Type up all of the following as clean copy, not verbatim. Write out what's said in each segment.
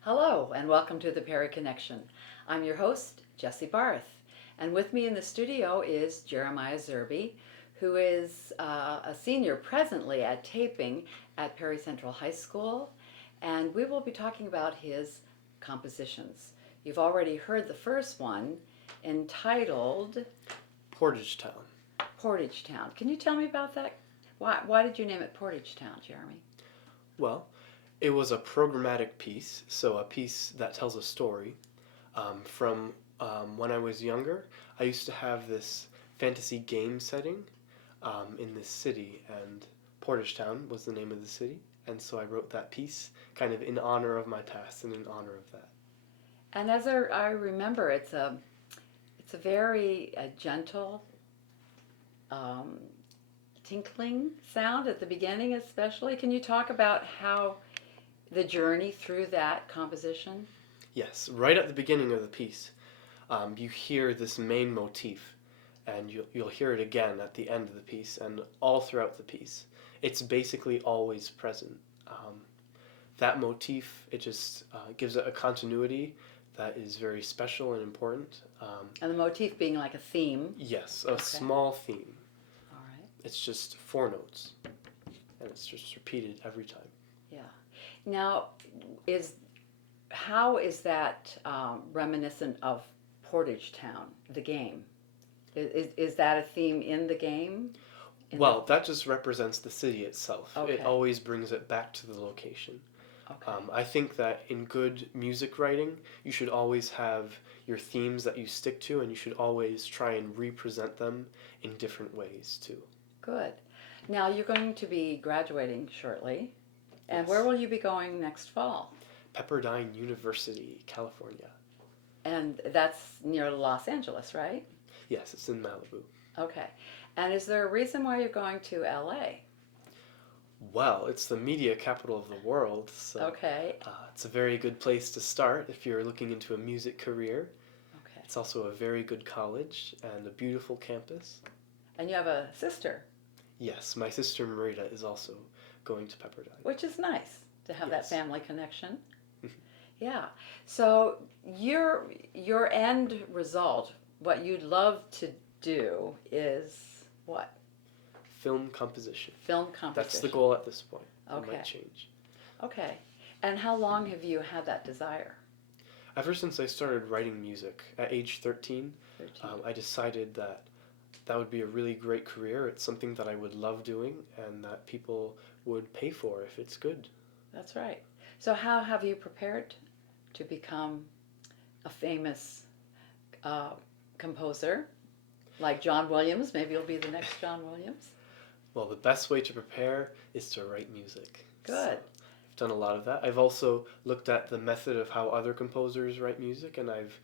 Hello, and welcome to the Perry Connection. I'm your host, Jessie Barth, and with me in the studio is Jeremy Zerbe, who is a senior presently at taping at Perry Central High School, and we will be talking about his compositions. You've already heard the first one, entitled Portage Town. Portage Town. Can you tell me about that? Why did you name it Portage Town, Jeremy? Well, it was a programmatic piece, so a piece that tells a story. From when I was younger, I used to have this fantasy game setting in this city, and Portage Town was the name of the city, and so I wrote that piece kind of in honor of my past and in honor of that. And as I remember, it's a very gentle, um, tinkling sound at the beginning, especially. Can you talk about how the journey through that composition? Yes, right at the beginning of the piece, you hear this main motif, and you'll hear it again at the end of the piece and all throughout the piece. It's basically always present. That motif, it just gives it a continuity that is very special and important. And the motif being like a theme. Yes, a Okay. small theme. All right. It's just four notes, and it's just repeated every time. Yeah. Now, how is that reminiscent of Portage Town, the game? Is that a theme in the game? Well, that just represents the city itself. Okay. It always brings it back to the location. Okay. I think that in good music writing, you should always have your themes that you stick to, and you should always try and represent them in different ways too. Good. Now, you're going to be graduating shortly. And Yes. where will you be going next fall? Pepperdine University, California. And that's near Los Angeles, right? Yes, it's in Malibu. Okay. And is there a reason why you're going to LA? Well, it's the media capital of the world, so Okay. it's a very good place to start if you're looking into a music career. Okay. It's also a very good college and a beautiful campus. And you have a sister, Yes, my sister Marita is also going to Pepperdine. which is nice to have that Yes. family connection. Yeah. So your end result, what you'd love to do is what? Film composition. Film composition. That's the goal at this point. Okay. It might change. Okay. And how long have you had that desire? Ever since I started writing music at age 13, 13. I decided that that would be a really great career. It's something that I would love doing and that people would pay for if it's good. That's right. So how have you prepared to become a famous composer like John Williams? Maybe you'll be the next John Williams. Well, the best way to prepare is to write music. Good. So I've done a lot of that. I've also looked at the method of how other composers write music, and I've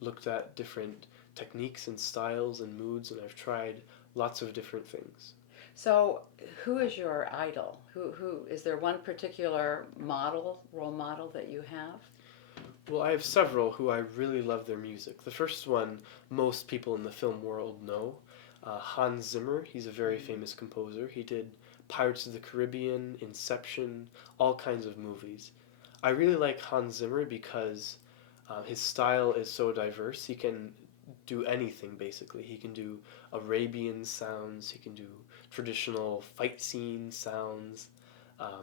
looked at different techniques and styles and moods, and I've tried lots of different things. So who is your idol? Who is there one particular role model that you have? Well, I have several who I really love their music. The first one most people in the film world know, Hans Zimmer. He's a very famous composer. He did Pirates of the Caribbean, Inception, all kinds of movies. I really like Hans Zimmer because his style is so diverse. He can do anything, basically. He can do Arabian sounds, he can do traditional fight scene sounds,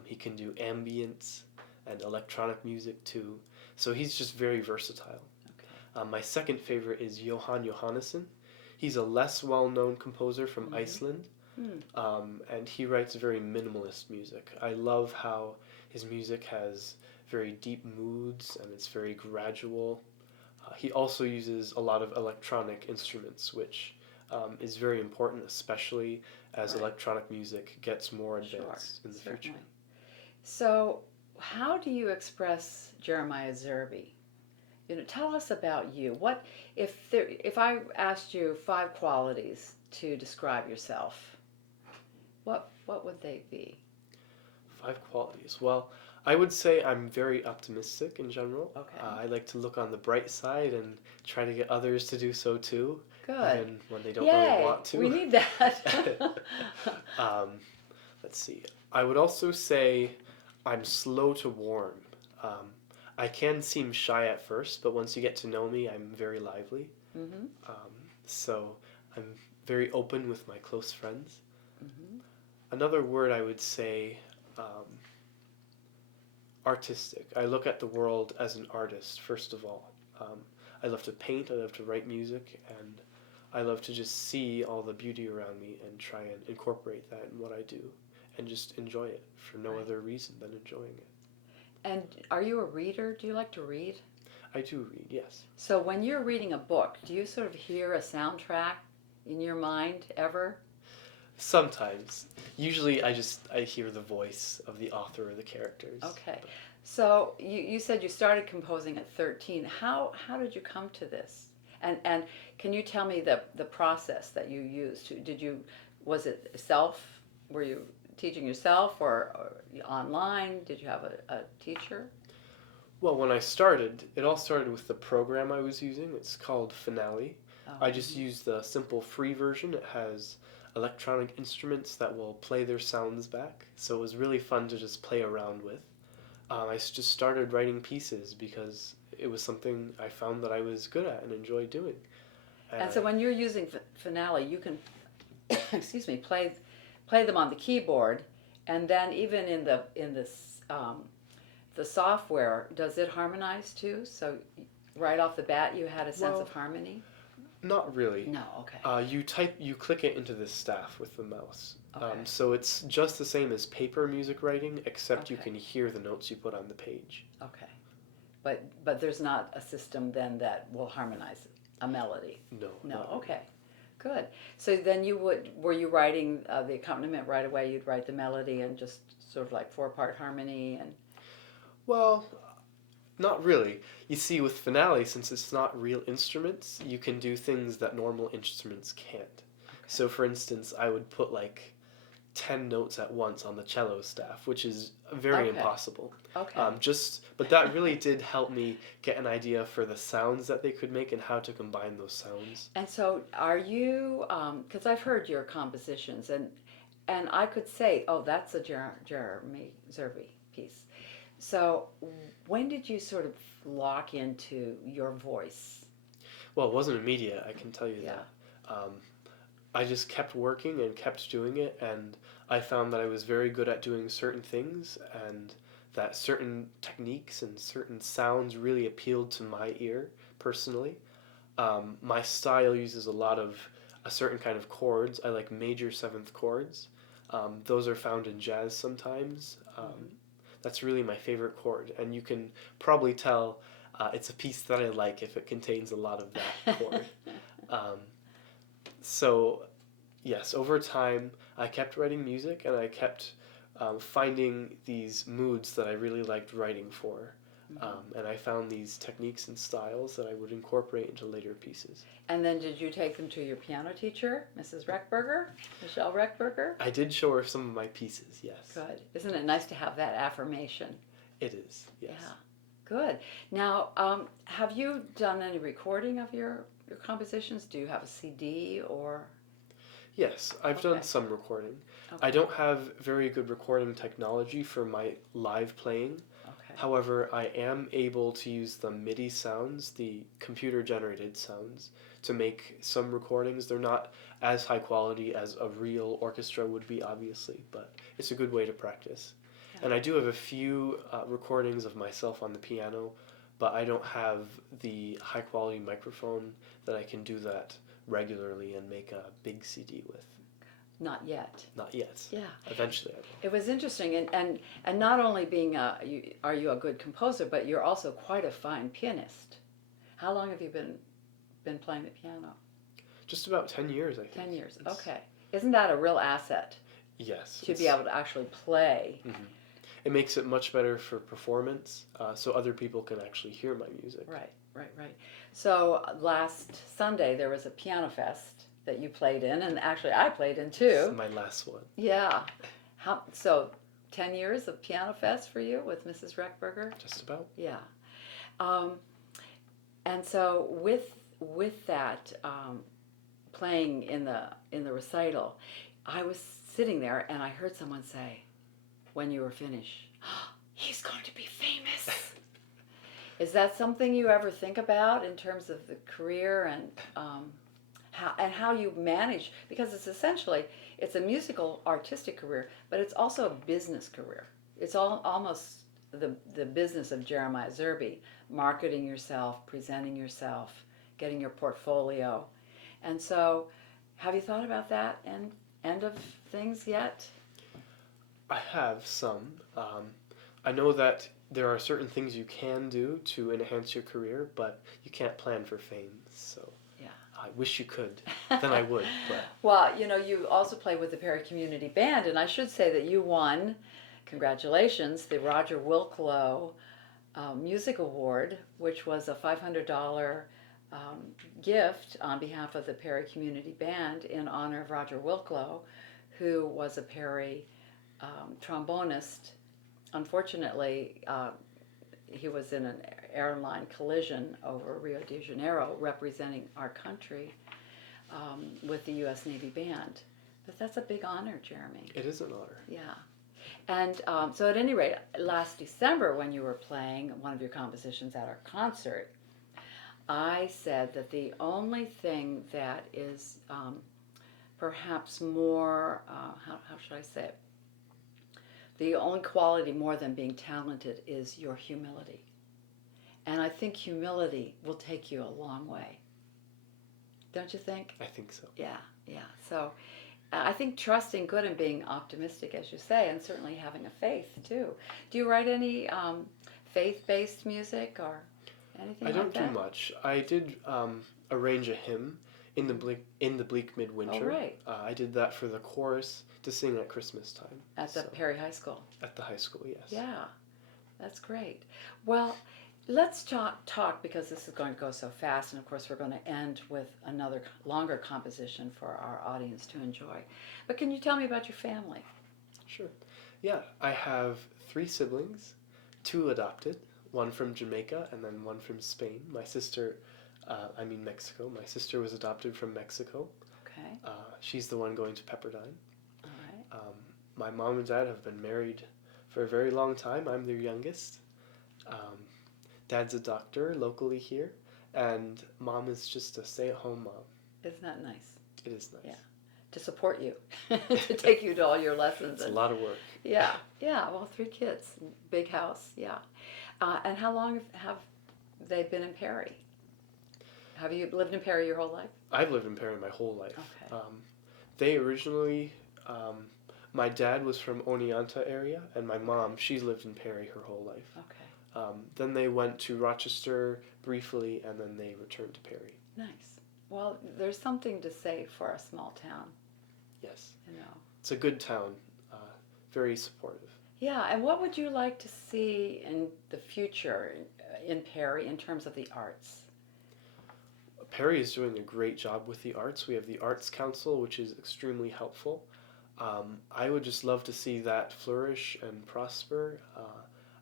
he can do ambience and electronic music too. So he's just very versatile. Okay. My second favorite is Jóhann Jóhannesson. He's a less well-known composer from Iceland, and he writes very minimalist music. I love how his music has very deep moods and it's very gradual. He also uses a lot of electronic instruments, which is very important, especially as Right. electronic music gets more Sure, advanced in the certainly. future. So how do you express Jeremy Zerbe? Tell us about you. What if I asked you 5 qualities to describe yourself? What would they be? 5 qualities. Well, I would say I'm very optimistic in general. Okay. I like to look on the bright side and try to get others to do so too, Good. even when they don't Yay! really want to. We need that. Let's see. I would also say I'm slow to warm. I can seem shy at first, but once you get to know me, I'm very lively. Mm-hmm. So I'm very open with my close friends. Mm-hmm. Another word I would say, artistic. I look at the world as an artist, first of all. I love to paint, I love to write music, and I love to just see all the beauty around me and try and incorporate that in what I do and just enjoy it for no Right. other reason than enjoying it. And are you a reader? Do you like to read? I do read, yes. So when you're reading a book, do you sort of hear a soundtrack in your mind ever? Sometimes. Usually I hear the voice of the author or the characters. Okay. So you said you started composing at 13. How did you come to this? And can you tell me the process that you used? Was it self? Were you teaching yourself or online? Did you have a teacher? Well, when I started, it all started with the program I was using. It's called Finale. Oh, I just used the simple free version. It has electronic instruments that will play their sounds back. So it was really fun to just play around with. I just started writing pieces because it was something I found that I was good at and enjoyed doing. And so when you're using Finale, you can, excuse me, play them on the keyboard, and then even in the software, does it harmonize too? So right off the bat, you had a sense of harmony? Not really. No, okay. You click it into the staff with the mouse. Okay. So it's just the same as paper music writing, except you Okay. can hear the notes you put on the page. Okay. But there's not a system then that will harmonize a melody? No. No, okay. Good. So then were you writing the accompaniment right away? You'd write the melody and just sort of like 4-part harmony and... Well, not really. You see, with Finale, since it's not real instruments, you can do things that normal instruments can't. Okay. So, for instance, I would put like 10 notes at once on the cello staff, which is very Okay. impossible. Okay. But that really did help me get an idea for the sounds that they could make and how to combine those sounds. And so are you, because I've heard your compositions, and I could say, oh, that's a Jeremy Zerbe piece. So when did you sort of lock into your voice? Well, it wasn't immediate, I can tell you Yeah. that. I just kept working and kept doing it, and I found that I was very good at doing certain things, and that certain techniques and certain sounds really appealed to my ear, personally. My style uses a lot of a certain kind of chords. I like major 7th chords. Those are found in jazz sometimes. That's really my favorite chord, and you can probably tell it's a piece that I like if it contains a lot of that chord. So, yes, over time, I kept writing music, and I kept finding these moods that I really liked writing for. And I found these techniques and styles that I would incorporate into later pieces. And then did you take them to your piano teacher, Mrs. Rechberger, Michelle Rechberger? I did show her some of my pieces, yes. Good. Isn't it nice to have that affirmation? It is, yes. Yeah. Good. Now, have you done any recording of your compositions? Do you have a CD or? Yes, I've done Okay. some recording. Okay. I don't have very good recording technology for my live playing. Okay. However, I am able to use the MIDI sounds, the computer-generated sounds, to make some recordings. They're not as high quality as a real orchestra would be, obviously, but it's a good way to practice. Yeah. And I do have a few recordings of myself on the piano, but I don't have the high-quality microphone that I can do that regularly and make a big CD with. Not yet. Not yet. Yeah. Eventually I will. It was interesting, and not only are you a good composer, but you're also quite a fine pianist. How long have you been playing the piano? Just about 10 years, I think. 10 years. Okay. Isn't that a real asset? Yes. To be able to actually play. Mm-hmm. It makes it much better for performance, so other people can actually hear my music. Right. So last Sunday there was a piano fest that you played in, and actually I played in too. This is my last one. Yeah. So 10 years of piano fest for you with Mrs. Rechberger? Just about. Yeah. And so with that playing in the recital, I was sitting there and I heard someone say, when you were finished, oh, he's going to be famous. Is that something you ever think about in terms of the career and how you manage? Because it's a musical artistic career, but it's also a business career. It's almost the business of Jeremiah Zerbe, marketing yourself, presenting yourself, getting your portfolio. And so, have you thought about that end of things yet? I have some. I know that there are certain things you can do to enhance your career, but you can't plan for fame. So Yeah. I wish you could. Then I would. But Well, you also play with the Perry Community Band, and I should say that you won, congratulations, the Roger Wilklow Music Award, which was a $500 gift on behalf of the Perry Community Band in honor of Roger Wilklow, who was a Perry trombonist. Unfortunately, he was in an airline collision over Rio de Janeiro representing our country with the U.S. Navy Band. But that's a big honor, Jeremy. it is an honor. Yeah. And so at any rate, last December when you were playing one of your compositions at our concert, I said that the only thing that is perhaps more, how should I say it? The only quality more than being talented is your humility. And I think humility will take you a long way. Don't you think? I think so. Yeah. So I think trusting good and being optimistic, as you say, and certainly having a faith too. Do you write any faith-based music or anything I like don't that? do much. I did arrange a hymn in the bleak midwinter. Oh, right. I did that for the chorus to sing at Christmas time. At the Perry High School. At the high school, yes. Yeah, that's great. Well, let's talk because this is going to go so fast, and of course we're going to end with another longer composition for our audience to enjoy. But can you tell me about your family? Sure. Yeah, I have 3 siblings, 2 adopted, one from Jamaica and then one from Spain. Mexico. My sister was adopted from Mexico. Okay. She's the one going to Pepperdine. All right. My mom and dad have been married for a very long time. I'm their youngest. Dad's a doctor locally here, and mom is just a stay-at-home mom. Isn't that nice? It is nice. Yeah. To support you, to take you to all your lessons. It's a lot of work. Yeah. Well, 3 kids, big house. Yeah. And how long have they been in Perry? Have you lived in Perry your whole life? I've lived in Perry my whole life. Okay. They originally, my dad was from Oneonta area, and my mom, she lived in Perry her whole life. Okay. Then they went to Rochester briefly, and then they returned to Perry. Nice. Well, there's something to say for a small town. Yes. You know. It's a good town, very supportive. Yeah, and what would you like to see in the future in Perry in terms of the arts? Perry is doing a great job with the arts. We have the Arts Council, which is extremely helpful. I would just love to see that flourish and prosper.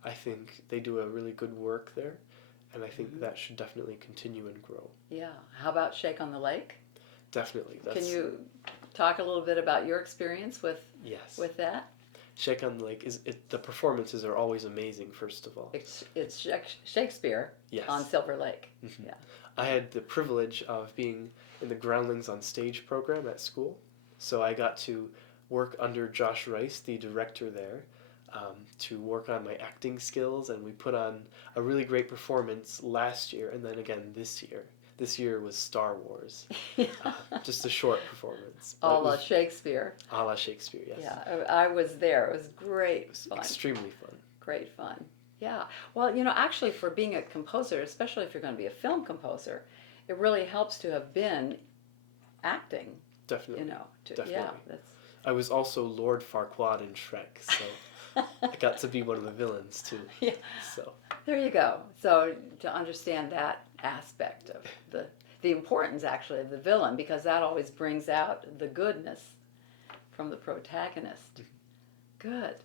I think they do a really good work there, and I think that should definitely continue and grow. Yeah. How about Shake on the Lake? Definitely. Can you talk a little bit about your experience with that? Shake on the Lake the performances are always amazing. First of all, it's Shakespeare on Silver Lake. Mm-hmm. Yeah. I had the privilege of being in the Groundlings on Stage program at school, so I got to work under Josh Rice, the director there, to work on my acting skills, and we put on a really great performance last year, and then again this year. This year was Star Wars, just a short performance. A la Shakespeare. A la Shakespeare, yes. Yeah, I was there. It was great. It was fun. extremely fun. Great fun. Yeah. Well, actually for being a composer, especially if you're going to be a film composer, it really helps to have been acting. Definitely. Definitely. Yeah. I was also Lord Farquaad in Shrek, so I got to be one of the villains too. Yeah. So there you go. So to understand that aspect of the importance actually of the villain, because that always brings out the goodness from the protagonist. Good.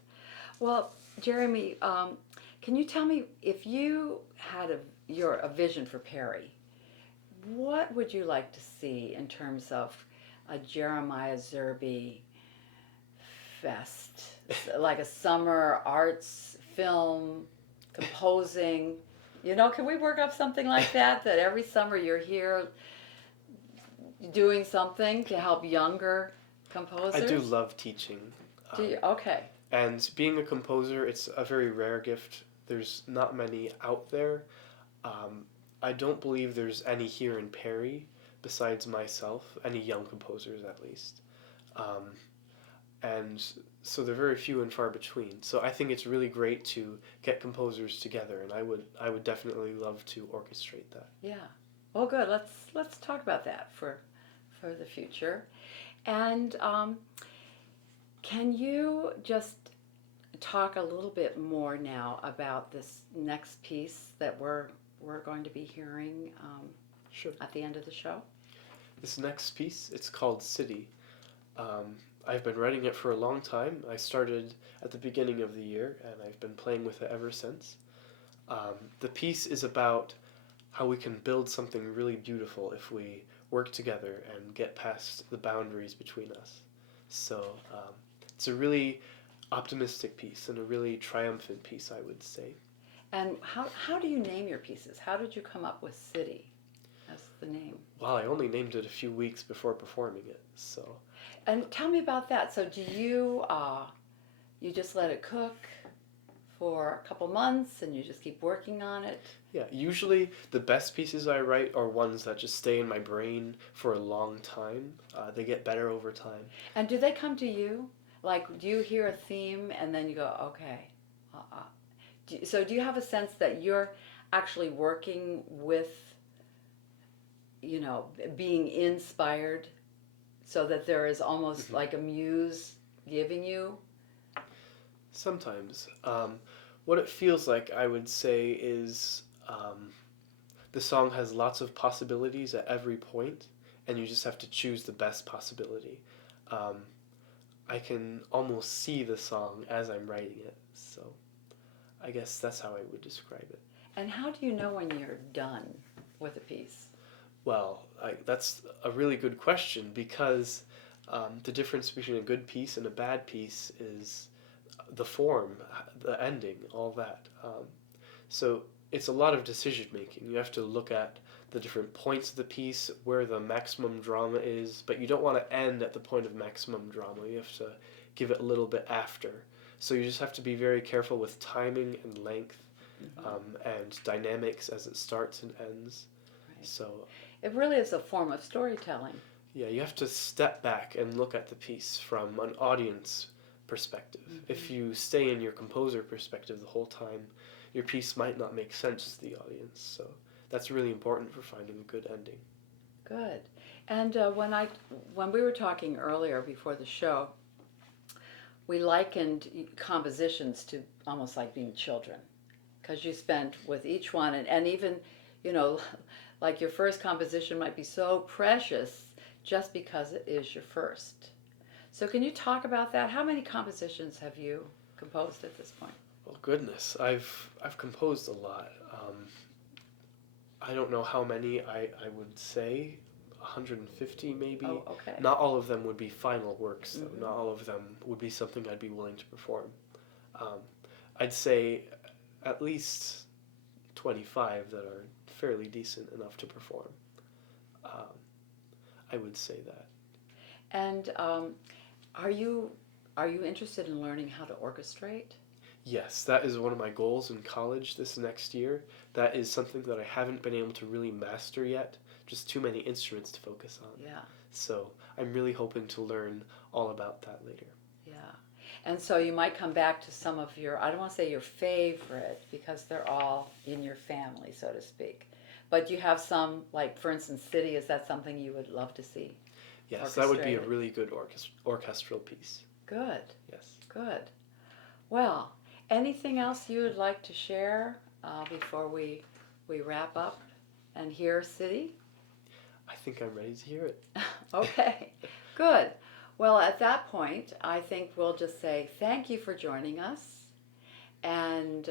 Well, Jeremy, can you tell me if you had a vision for Perry, what would you like to see in terms of a Jeremiah Zerbe fest, like a summer arts film composing, You know, can we work up something like that? That every summer you're here doing something to help younger composers? I do love teaching. Do you? Okay. And being a composer, it's a very rare gift. There's not many out there. I don't believe there's any here in Perry besides myself, any young composers at least. Um, and so they're very few and far between. So I think it's really great to get composers together, and I would definitely love to orchestrate that. Yeah. Well, good. Let's talk about that for the future. And can you just talk a little bit more now about this next piece that we're going to be hearing Sure. at the end of the show? This next piece, it's called City. I've been writing it for a long time. I started at the beginning of the year, and I've been playing with it ever since. The piece is about how we can build something really beautiful if we work together and get past the boundaries between us. So it's a really optimistic piece and a really triumphant piece, I would say. And how do you name your pieces? How did you come up with City as the name? Well, I only named it a few weeks before performing it, so... And tell me about that. So do you you just let it cook for a couple months and you just keep working on it? Yeah, usually the best pieces I write are ones that just stay in my brain for a long time. They get better over time. And do they come to you? Like, do you hear a theme and then you go, okay. So do you have a sense that you're actually working with, you know, being inspired so that there is almost like a muse giving you? Sometimes. What it feels like, I would say, is the song has lots of possibilities at every point, and you just have to choose the best possibility. I can almost see the song as I'm writing it, so I guess that's how I would describe it. And how do you know when you're done with a piece? Well, that's a really good question, because the difference between a good piece and a bad piece is the form, the ending, all that. So it's a lot of decision making. You have to look at the different points of the piece, where the maximum drama is, but you don't want to end at the point of maximum drama. You have to give it a little bit after. So you just have to be very careful with timing and length, and dynamics as it starts and ends. Right. So It really is a form of storytelling. yeah, you have to step back and look at the piece from an audience perspective. If you stay in your composer perspective the whole time, your piece might not make sense to the audience. So that's really important for finding a good ending. Good. And when we were talking earlier before the show, we likened compositions to almost like being children, because you spent with each one, and even, you know, like your first composition might be so precious just because it is your first. So can you talk about that? How many compositions have you composed at this point? Well, goodness, I've composed a lot. I don't know how many. I would say 150 maybe. Oh, okay. Not all of them would be final works, though. Not all of them would be something I'd be willing to perform. I'd say at least 25 that are fairly decent enough to perform. I would say that. And are you interested in learning how to orchestrate? Yes, that is one of my goals in college this next year. That is something that I haven't been able to really master yet. Just too many instruments to focus on. Yeah. So I'm really hoping to learn all about that later. Yeah. And so you might come back to some of your, I don't want to say your favorite, because they're all in your family, so to speak. But you have some, like, for instance, City, is that something you would love to see? Yes, that would be a Orchestrated. really good orchestral piece. Good. Yes. Good. Well, anything else you would like to share before we wrap up and hear City? I think I'm ready to hear it. Okay, good. Well, at that point, I think we'll just say thank you for joining us. And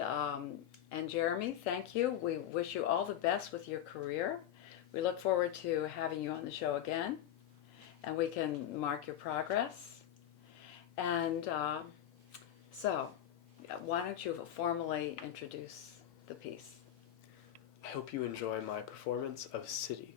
Jeremy, thank you. We wish you all the best with your career. We look forward to having you on the show again, and we can mark your progress. And so, why don't you formally introduce the piece? I hope you enjoy my performance of City.